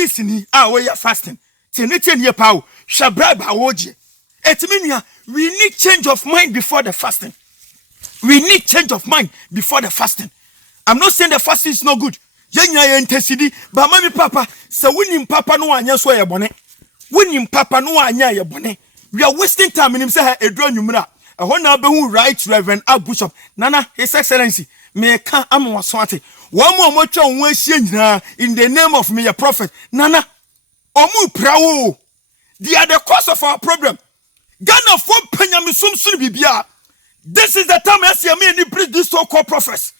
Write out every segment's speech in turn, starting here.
police ni we are fasting. Tenete ni pao. Shabrab hawoje. Etiminia, we need change of mind before the fasting. We need change of mind before the fasting. I'm not saying the fasting is not good. Yenya intensity, but mami papa, so winning papa no anya so ye bone. Winning papa no anya ye bone. We are wasting time in him say e draw numra. E ho na be hu right Reverend Archbishop. Nana, His Excellency, me ka am waswate. One more twa won ahia in the name of me your prophet. Nana, omu prawo. They are the cause of our problem. Ghana for penyamisum sun bibia. This is the time I see me and preach this so-called prophets.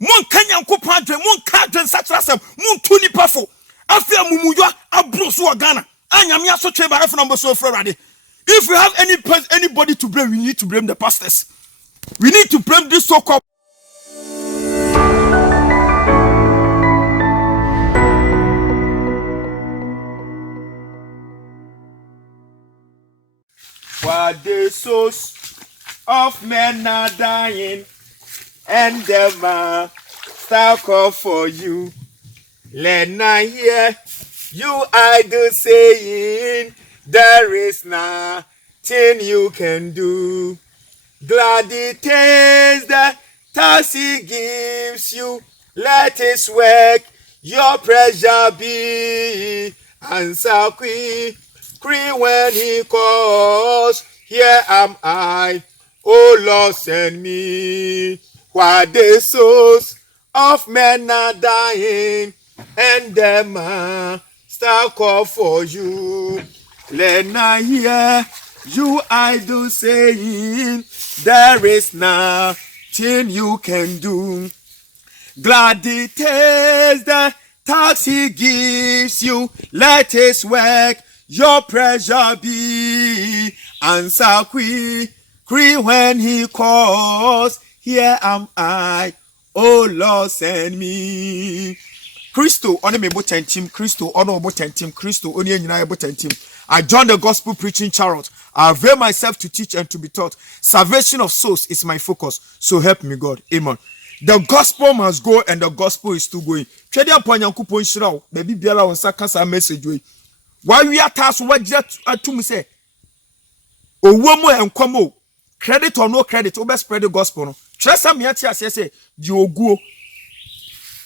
Mon Kenyan Kupadre, Mon Cadren Satrasem, Mon Tuni Pafo, Afia Mumuya, Abrusu Ghana, Anyamia so Cheba F number so Friday. If we have anybody to blame, we need to blame the pastors. We need to blame this so-called. While the souls of men are dying, and the man shall call for you. Let not hear you idle saying, there is nothing you can do. Glad it is the task he gives you. Let his work your pressure be. Answer quick when he calls. Here am I, oh Lord, send me. While the souls of men are dying, and the master call for you. Let not hear you idle saying, there is nothing you can do. Glad it is the task he gives you. Let his work your pressure be. Answer quick when he calls. Here am I, oh Lord, send me. Christo, on me botentim, Christo, on botentim, Christo, only in botentim. I joined the gospel preaching chariot. I avail myself to teach and to be taught. Salvation of souls is my focus. So help me God. Amen. The gospel must go and the gospel is still going. Trade upon Yankupon Shroud, baby Biala on Sakasa message way. Why we are tasked what just to me say? O woman and como. Credit or no credit, over spread the gospel. No. Trust me at say, you go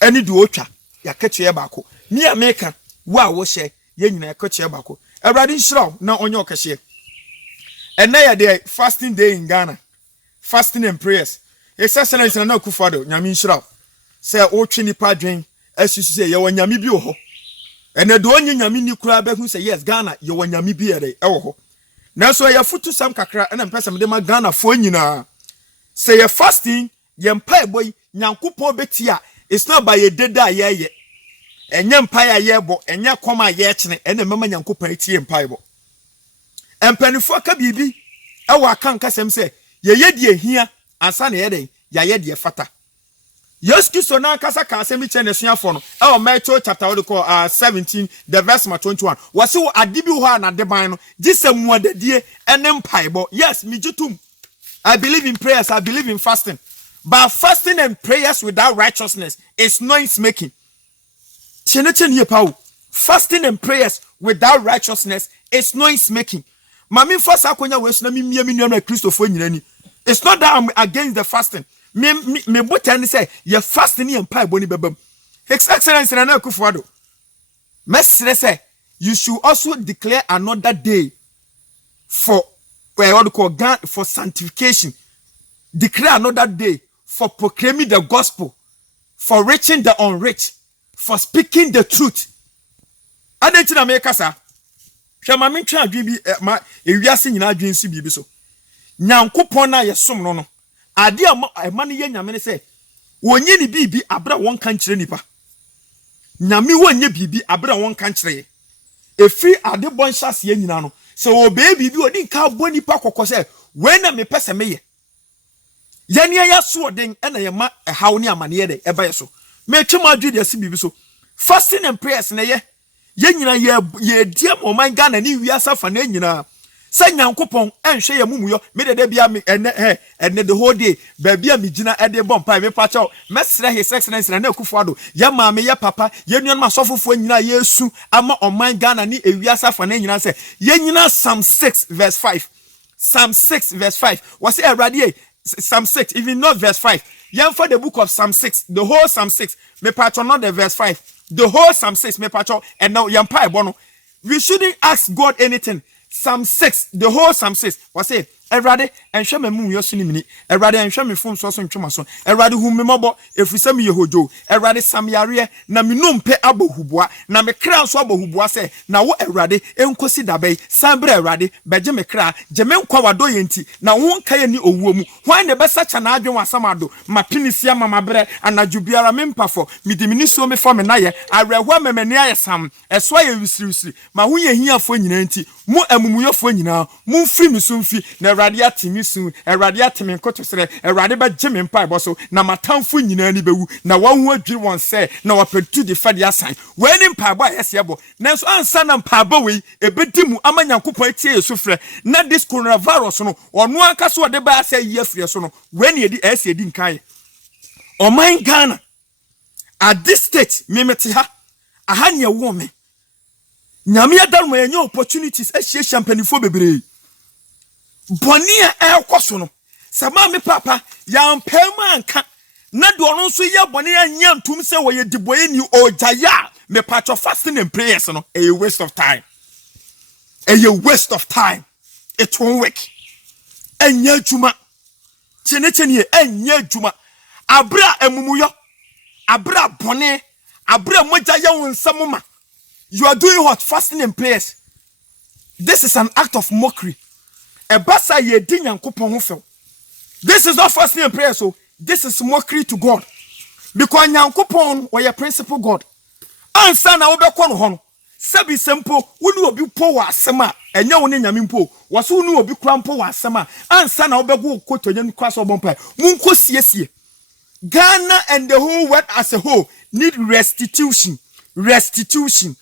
any duocha, ya catch your bacco. Near America, wow, was she, yen a catch your bacco. A riding shroud now on your cashier. And now day fasting day in Ghana, fasting and prayers. His Excellency and no kufado, Yamin shroud. Say, oh, Chini Padrin, as you say, you want Yamibio. And the one Yamini crab who say, yes, Ghana, you want Yamibia, oh. Now so ya futu sam kakra and person de ma Ghana fo nyina say ya fasting ye mpa boy nyankopon betia it's not by a deda ye enye mpa ya ye bo enye koma ye kene ene mama nyankopon etie mpa bo empanifo ka bibi e wa kan kasem say ye die hia ansa na ye den ya ye de fata yes kiso na kasa ka asemi che ne suafo no e Matthew chapter 17 the verse 21 wase wo adibi ho na de ban no gisem wadadie ene mpaibo yes me jitum I believe in prayers, I believe in fasting, but fasting and prayers without righteousness is noise making. Fasting and prayers without righteousness is noise making. Mami first akonya we so na mi Christopher nyina. It's not that I'm against the fasting. Me botan say you fasting and pie boni bebam. His Excellency Nana Akufo-Addo. Mesre say you should also declare another day for what we call God for sanctification. Declare another day for proclaiming the gospel, for reaching the unreached, for speaking the truth. Adentina make sa. Hwema me twa adwen bi ma ewiase nyina adwen si bibi so. Nyankopon na yesom no no. Ade ma ne ye nyame ne se wonye ni bibi abra won kan kire nipa. Nyame wonye bibi abra won kan kire. Efi ade bon hyase nyina no. So baby bi odi nka boni pa kokose we na me pese meye yani ya so den na ye ma hawo ni amane ye de eba ye so me twema adwi de asibi bi so fasting and prayers na ye nyina ye dia mo man Ghana ni wi asafa na nyina Say Nyankopon enhwe ye mumuyo me de bia me ene the whole day baby a me gina e de bompa me pacha mesre his excellence na Akufo-Addo ye maame ye papa ye nuan masofofo nyina yesu ama oman Ghana ni ewiasa fa na nyina se ye nyina Psalm 6 verse 5 Psalm 6 verse 5 was Erade Psalm 6 even not verse 5 yen for the book of Psalm 6 the whole Psalm 6 me pacha not the verse 5 the whole Psalm 6 me pacha and now yen pa ebo no we shouldn't ask God anything. Psalm 6, the whole Psalm 6, was say, Erade, and show me moon your sinimini, Erade, and show me phone source and chumason, Erade whom me mobo, if we send me Yehojo, Erade Samiaria, na mi num pe abo hubwa, na me crown swabo hubwa say, na wo Erade, enkosi dabe, Sambre Erade, Bejeme kra, Jamen kwa doyenti, na won kaya ni owuomu, why ne besa chana adwen wasamado, ma pinisia mama bre, and na jubiara mempafo, mi diminiso me for me naye, arewa me menia sam, eswa ye wisiri, ma hunye hiya fo nyinenti, mu emumuyofo nyina, mu mfiri mi so mfi, na Erade atimi su, Erade atimi nkotosere, Erade ba jeme mpa eboso, na matamfo nyina ni bewu, na wanhu adwiri won se, na wapetu de fade asan. Weni mpa abo ayese ebo, nanso ansa na mpa abo we, ebedimu ama Nyankopon etie yesu frɛ, na this coronavirus no, ono anka so de ba ase ye frɛ so no, weni edi ase edi nkan. Oman Ghana, at this state, memete ha, aha ne wo me. Nyame adarmo yenye opportunities ehye champanifo bebre. Boni a ekoso no. Sama me papa ya mpema anka. Na do no so ye boni anya ntum se wo ye diboye ni ojaya me patch of fasting and prayers no a waste of time. A waste of time. It won't work. Enya juma. Chenechenie enya juma. Abra emumuyo. Abra boni. Abra mojaya wonsamuma. You are doing what? Fasting and prayers. This is an act of mockery. A basa ye din Nyankopon ho fel. This is not fasting and prayers, so this is mockery to God. Because Nyankopon or your principal God. Ansa na obekɔ no ho no. Sabi sempo, wonu obi po wa asema, enya woni nyame mpo. Waso wonu obi kura mpo wa asema. Ansa na obego kotonya no kwaso bompa. Munko siesie. Ghana and the whole world as a whole need restitution. Restitution.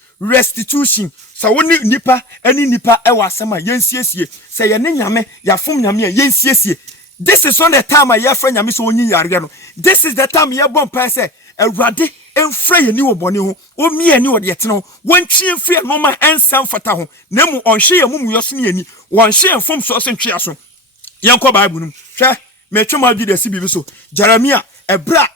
So woni nipa ani nipa e wa asema yensiesie. Say ye ne nyame ya fom nyame yensiesie. This is not the time I hear friend nyame so onyi yare no. This is the time ye bon pa say Awurade emfra ye ni obone ho. O mi ani wo de yete no. Wontwe emfra no ma ensam fata ho. Na mu onhwe ye mumu yoso ne ani. Wonhwe emfom so so ntwe aso. Yenko Bible num. Hwe metwema bi de si bibi so. Jeremiah ebra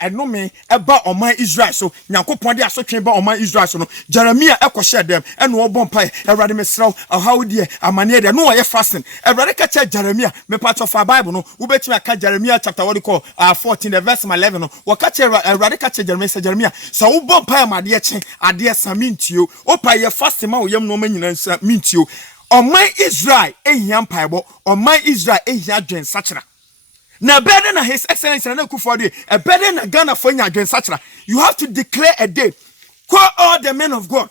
enome eba oman Israel so Nyankopon de asotwe ba oman Israel so no Jeremiah ekwohye dem ene wo bompa Awurade mesraw how de amane de no ye fasting Awurade ka che Jeremiah me part of our Bible no wo betimi aka Jeremiah chapter 14 the verse 11 no wo ka che Awurade ka che Jeremiah so wo bompa amade che ade samintio wo pa ye fasting ma wo yam no ma nyina samintio oman Israel ehia mpaibo oman Israel ehia dwen sachera. Na better na His Excellency na Akufo-Addo, a better na Ghana for nya against sachra. You have to declare a day. Call all the men of God.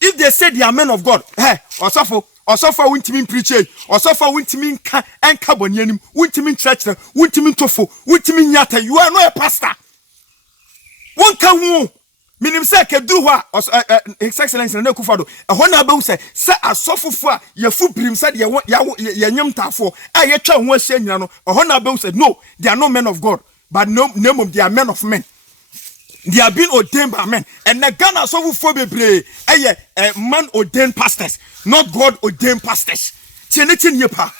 If they say they are men of God, hey, osofo wintimi preach, osofo wintimi enka bonianim, wintimi church, wintimi tofo, wintimi nyata. You are not a pastor. One can who minim say kedu ho His Excellency na Akufo-Addo. Ho na be say asofofo a ye fu brim say ye nyam tafo a ye twa ho ahia nyina no. Ho na be say no, they are not men of God, but no name of they are men of men. They are being ordained by men. And the Ghana asofofo bebre man ordained pastors, not God ordained pastors. Chenechin yepa.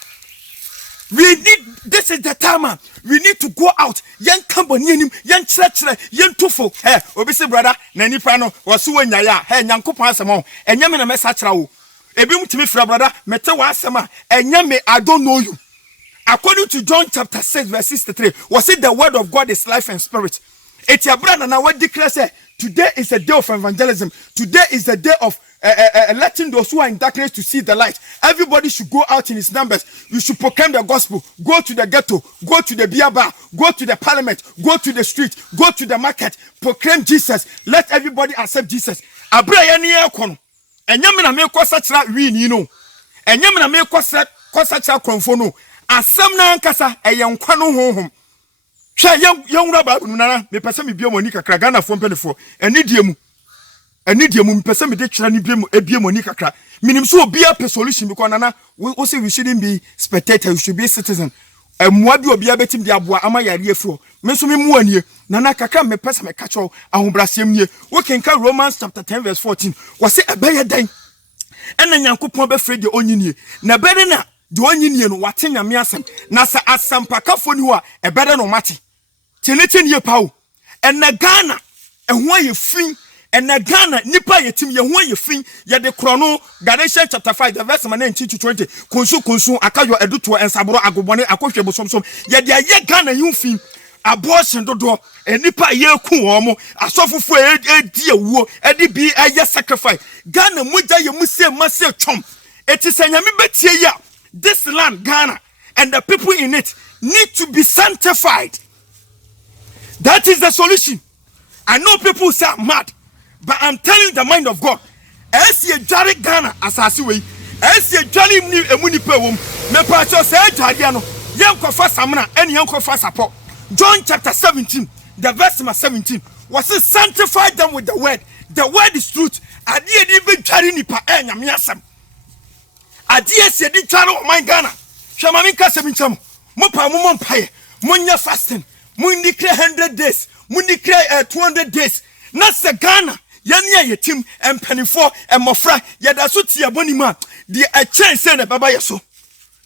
We need, this is the time, we need to go out. Young company, young church, young tufo. Hey, obisi brother, nani prano, wasu nyaya. Hey, nyanko pasamo. Enyame na message rawo. Ebi mutimi fra brother, mete wa asema. Enyame, I don't know you. According to John chapter 6 verse 63, was it the word of God is life and spirit? It's your brother now what declares say today is a day of evangelism. Today is the day of letting those who are in darkness to see the light. Everybody should go out in his numbers. You should proclaim the gospel. Go to the ghetto. Go to the beer bar. Go to the parliament. Go to the street. Go to the market. Proclaim Jesus. Let everybody accept Jesus. Abra yani ekono. Enyame na me kwasachira wi ni no. Enyame na me kwasachira kronfo no. Asem na ankasa eyenkwa no honhom. Hwe yewura Bible nana me pese me bia moni kakra Ghana fo mpenefo. Eni die mu. Eni die mu pese me de twera ni ebiem oni kakra. Minim so obi a solution because nana we say we shouldn't be spectator, we should be citizen. Emwa bi obi abetim de aboa ama yare afro. Me so me mu anie. Nana kakra me pese me ka cho ahobrasem nie. We kenka Romans chapter 10 verse 14. We say ebeye dan. Ena Nyankopon be frɛ de onyinie. Na bere na de onyinie no wate nyame asem. Na sa asampakafo ni ho a ebere no mate. Tenete nie pawo. Ena Ghana ehwo aye fin. Ena Ghana nipa yetim ye ho aye fin. Ye de krono Galatians chapter 5 the verse 19 to 20. Konsu akayo eduto ensaboro agobone akohwe bosomsom. Ye de aye Ghana yin fin. Abortion dodo enipa ye ku omo asofofo edi ewuo edi bi aye sacrifice Ghana moja ye muse mase chom etisanyame betie ya this land Ghana and the people in it need to be sanctified. That is the solution. I know people say I'm mad, but I'm telling the mind of God. Esi ejare Ghana asase we esi ejare ni emuni pe wom me pa cho say ejare no yenkofa samna eni yenkofa support. John chapter 17, the verse 17, was to sanctify them with the word. The word is truth. Adie di be tware nipa nyame asem. Adie se di tware o man Ghana. Hwama min ka sem ncham. Mo pa mo mpaye. Mo nya fasting. Mo declare 100 days. Mo declare 200 days. Na se Ghana yania yetim empanifo emofra yeda so tie boni ma di a chance say na baba yeso.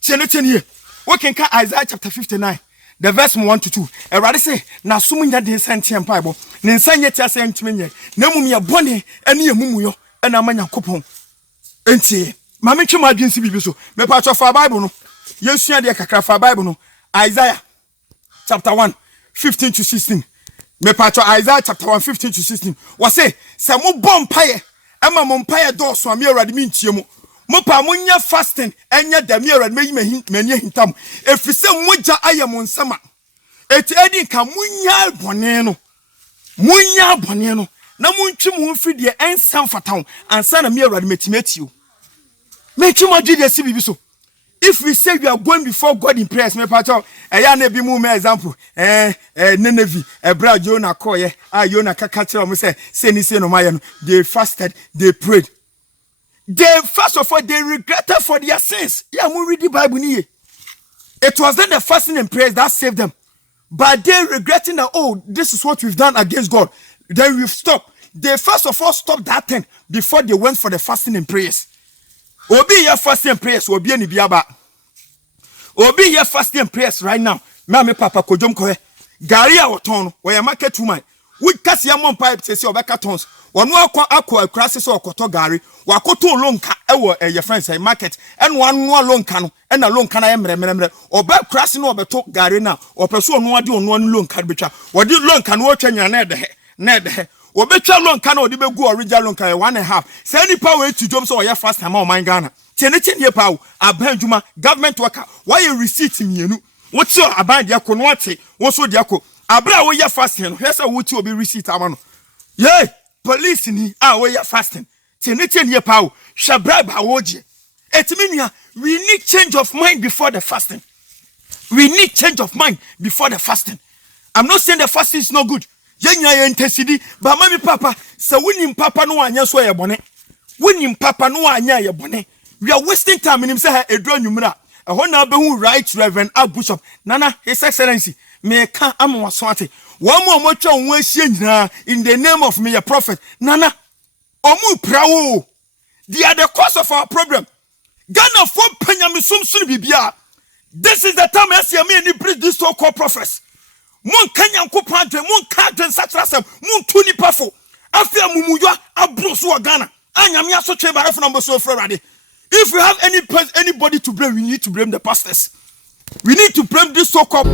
Chenetenie. We can ka Isaiah chapter 59. The verse 1 to 2. Erade say na sumunya de sente empaibo. Ne nsanye tia se ntmenye. Na mum ye bone ene ye mumuyo ena amanya kopon. Enti ma me twema adwensi bibi so. Me pa cho fa Bible no. Yesua de kakra fa Bible no. Isaiah chapter 1 15 to 16. Me pa cho Isaiah chapter 1 15 to 16. Wa say se mo bom paye ema mo mpaye do so am Erade mi ntie mu. Mo pa mo nya fasting enya da mi Erade meyi mani hintam efise moja ayem nsama eti edi ka munya bone no na muntwi mo mfi de ensam fataw ansa na mi Erade metimati o metwi mo gide si bibi so. If we say we are going before God in prayers, me pacho eya na bi mu me example Nineveh ebra Jonah koye Jonah kaka kire mo say ni say no maye no they fasted, they prayed. They first of all they regretted for their sins. Yeah, we read the Bible here. It was then the fasting and prayers that saved them. But they regretting that, oh, this is what we've done against God. Then we've stopped. They first of all stopped that thing before they went for the fasting and prayers. Obi your fasting and prayers obi ani biaba. Obi your fasting and prayers right now. Me papa kodom kohe. Gari a woton we ya market woman. We kasi ya mon pipe say obeka tons. Wonu akwa akrase so okoto gari. Wakoto lonka ewo your friends say market. En wanu lonka no. En na lonka na emre. Oba krase no obeto gari na. Opeso onu ade onu anu lonka betwa. Wodi lonka no otwanya na de. Obetwa lonka na odi begu original lonka 1.5. Say ni power to jom so oya fast time o man Ghana. Tiene power abanjuma government worker. Why you receipt mienu? What's your aban dia ko no ate. Wo so dia ko. Abra wo ya fasting no. Hwesa wo ti obi receipt amano. Yeah, police ni wo ya fasting. Tiene power. Shabra ba woje. Etiminia we need change of mind before the fasting. We need change of mind before the fasting. I'm not saying the fasting is not good. Yenya ye intensity, but mami papa, se winim papa no anya so ye bone. Winim papa no anya ye bone. We are wasting time in him say edro nwumra. Ehon na behu right Reverend Bishop. Nana, His Excellency, me ka amwaso ate. One more motwa won ahie nyina in the name of me your prophet. Nana, omu prawo. They are the cause of our problem. Ghana for panyamisum sunu bibia. This is the time I see me and preach this so-called prophets. Mon kanyankopon adwen mon ka adwen satrasem mon tuni pafo afia mumuyo abroso Ghana anyame asotwe bare fo number so frade. If we have anybody to blame, we need to blame the pastors. We need to blame this so-called